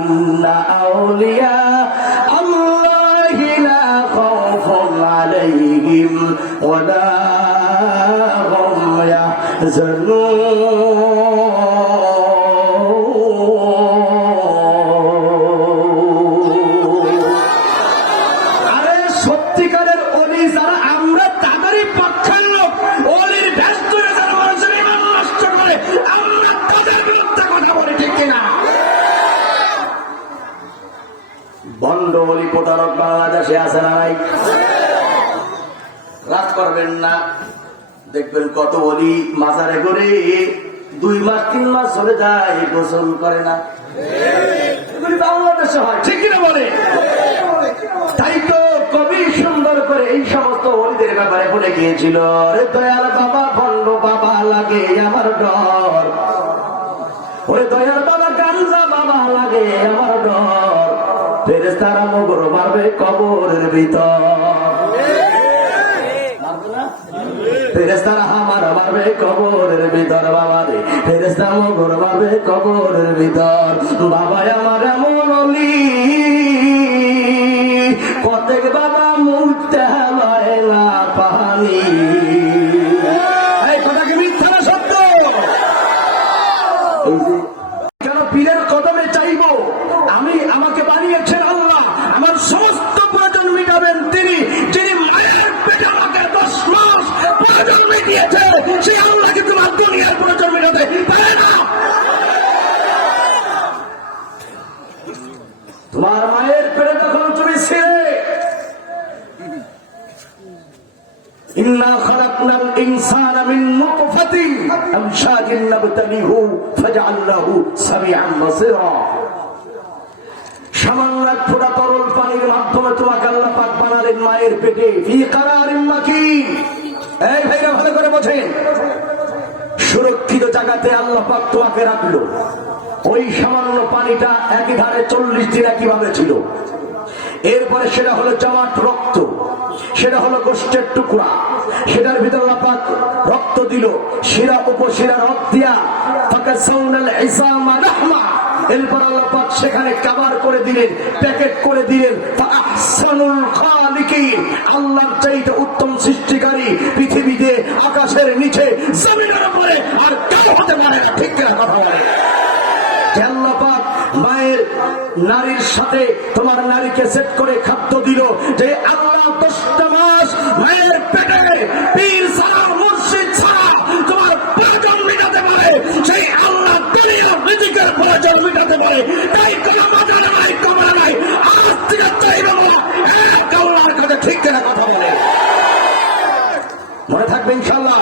ইন্না আউলিয়া আল্লাহি লা খাউফুন আলাইহিম ওয়া লা হুম ইয়াহজানুন। আরে সত্যিকারের ওলি যারা আমরা তাদেরই পক্ষের লোক। ওলির ভেষ ধরে যারা মানুষের ঈমান নষ্ট করে আমরা তাদের বিরুদ্ধে কথা বলি, ঠিক কিনা? বন্ড ওলি প্রতারক বাংলাদেশে আছে না নাই? রাগ করবেন না, দেখবেন কত ওলি মাজারে করে 2 মাস 3 মাস চলে যায়, গোসল করে না। এগুলি বাংলাদেশে হয়, ঠিক কিনা বলে? তাই তো কবি সুন্দর করে এই সমস্ত ওলিদের ব্যাপারে বলে গিয়েছিল, রে দয়াল বাবা বন্ড বাবা লাগে আমার ডর, ওরে দয়াল বাবা গাঞ্জা বাবা লাগে আমার ডর, ফেরেশতারা মগর মারবে কবরের ভিতর, ফেরেশতারা আমার মারবে কবরের ভিতর, বাবা রে ফেরেশতা মগর মারবে কবরের ভিতর। বাবা আমার এমন ওলি কতেক বাবা মুখতে হয় না পানি। এই কথা কি মিথ্যা না সত্য? কেন পীরের কদমে চাইবো আমি? আমাকে বানিয়েছেন আল্লাহ, আমার সমস্ত প্রয়োজন মিটাবেন তিনি, যিনি মায়ের পেটে আমাকে 10 মাস প্রয়োজন মিটিয়েছে, সেই আল্লাহ কিন্তু আমার দুনিয়ার প্রয়োজন মিটাতে পারে না। তোমার মায়ের পেটে তখন তুমি ছিলে, ইন্না খালাকনাল ইনসানা মিন নুতফাতিন আমশাজিন নাবতালিহু ফাজআলনাহু সামিআন বাসীরা। সামান্য এক ফোঁটা তরল পানির মাধ্যমে তোমাকে আল্লাহ পাক বানালেন মায়ের পেটে, ফি কারারিন মাকিন। এই ভাইরা ভালো করে বোঝেন, সুরক্ষিত জায়গাতে আল্লাহ পাক তোমাকে রাখলো। ওই সামান্য পানিটা একই ধারে 40 দিন কিভাবে ছিল, এরপরে সেটা হলো জমাট রক্ত, সেটা হলো গোষ্ঠের টুকরা, সেটার ভিতরে আল্লাহ পাক রক্ত দিল, শিরা উপশিরা রক্ত দিয়া ফাকাসাউনাল ইসামা লাহমা। এরপর আল্লাহ পাক সেখানে কভার করে দিলেন, প্যাকেট করে দিলেন। ফাআহসানুল খালিকিন, আল্লাহর চাইতে উত্তম সৃষ্টিকারী পৃথিবীতে আকাশের নিচে জমিনের উপরে আর কেউ হতে পারে না, ঠিক কিনা কথা বলে? আল্লাহ পাক মায়ের নারীর সাথে তোমার নারীকে সেট করে খাদ্য দিল, যে আল্লাহ 10টা মাস মায়ের পেটে পীর ছাড়া মুর্শিদ ছাড়া তোমার প্রয়োজন মিটাতে পারে, সেই আল্লাহ দুনিয়ার রিজিকের প্রয়োজন মিটাতে পারে। তাই কোনো বাজারে নাই, কবরে নাই, আজ থেকে চাইবে না এক আল্লাহর কাছে, ঠিক কিনা কথা বলে? মনে থাকবে ইনশাআল্লাহ,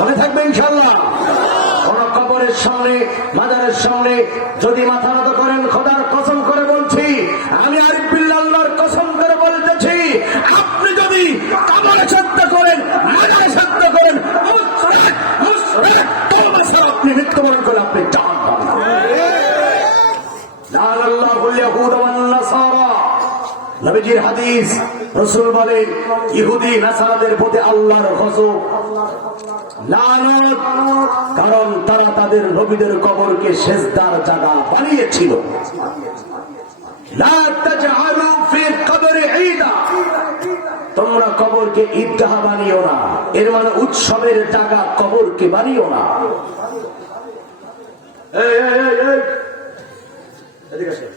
মনে থাকবে ইনশাআল্লাহ। কোন কবরের সামনে মাজারের সামনে যদি মাথা নত করেন, খোদার কসম করে বলছি, আমি আরিফ বিল্লাহ আল্লাহর কসম করে বলতেছি, আপনি যদি কবরে শ্রদ্ধা করেন, মাজারে শ্রদ্ধা করেন, তওবা ছাড়া আপনি মৃত্যুবরণ করে আপনি জাহান্নামে। লাআনাল্লাহুল ইয়াহুদ ওয়ান নাসারা, নবীজির হাদিস, রাসূল বলেন ইহুদি নাসারাদের প্রতি আল্লাহর গজব, লানত, কারণ তারা তাদের নবীদের কবরকে সেজদার জায়গা বানিয়েছিল। লা তাজআলু ফি কবরি ঈদা, তোমরা কবরকে ঈদগাহ বানিও না, এর মানে উৎসবের জায়গা কবরকে বানিও না। এই এই এই এদিকে আসেন,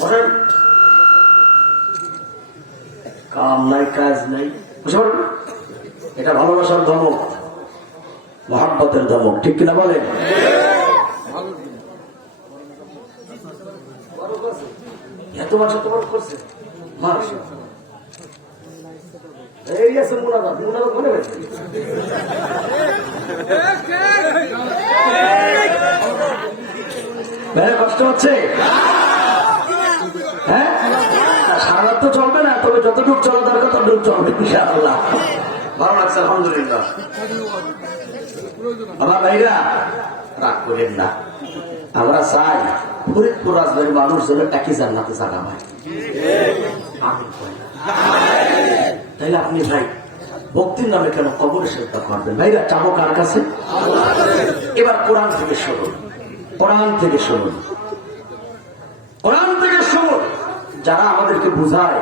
বলেন কাম নাই কাজ নাই, বুঝতে পারবেন? এটা ভালোবাসার ধমক, মহাব্বতের ধমক, ঠিক কিনা বলেন? এত মাস তোমার করছে মাস এই আছে মুনাফা মুনাফা মনে হয়েছে কষ্ট হচ্ছে, হ্যাঁ? সারা রাত তো চলবে না, তবে যতটুকু চলা দরকার ততটুকু চলবে ইনশাআল্লাহ। ভালো লাগছে আলহামদুলিল্লাহ। আমার ভাইরা রাগ করেন না, আমরা চাই ফরিদপুর রাজবাড়ির মানুষ যেন একই জান্নাতে জায়গা পায়। তাইলে আপনি ভাই ভক্তির নামে কেন কবর শ্রদ্ধা করবেন? ভাইরা চাবো কার কাছে? এবার কোরআন থেকে শুনুন, কোরআন থেকে শুনুন। কোরআন থেকে শুনুন, যারা আমাদেরকে বুঝায়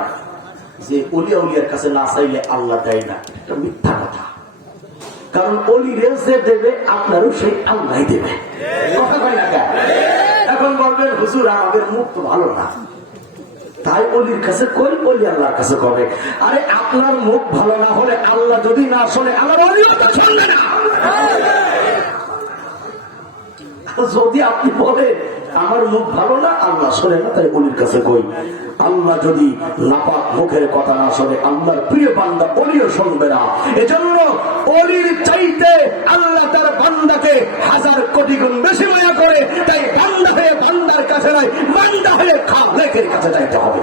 যে অলিয়া উলিয়ার কাছে না চাইলে আল্লাহ দেয় না, এটা মিথ্যা কথা। কারণ অলি রেজে দেবে, আপনারও সেই আল্লাহ দেবে। কথা হয় না কেন? এখন বলবেন হুজুর আমাদের মুখ তো ভালো না, তাই অলির কাছে কই, অলি আল্লাহর কাছে করবে। আরে আপনার মুখ ভালো না হলে আল্লাহ যদি না শোনে, আল্লাহ অলিও তো শুনবে না। যদি আপনি বলেন আমার মুখ ভালো না, আল্লাহ শোনে না, তাই অলির কাছে কই। আল্লাহ যদি নাপাক মুখের কথা না শোনে, আল্লাহর প্রিয় বান্দা অলিও শুনবে না। এজন্য অলির চাইতে আল্লাহ তার বান্দাকে 1000 কোটি গুণ বেশি মায়া করে। তাই বান্দা হয়ে বান্দার কাছে নয়, বান্দা হয়ে খালেকের কাছে চাইতে হবে।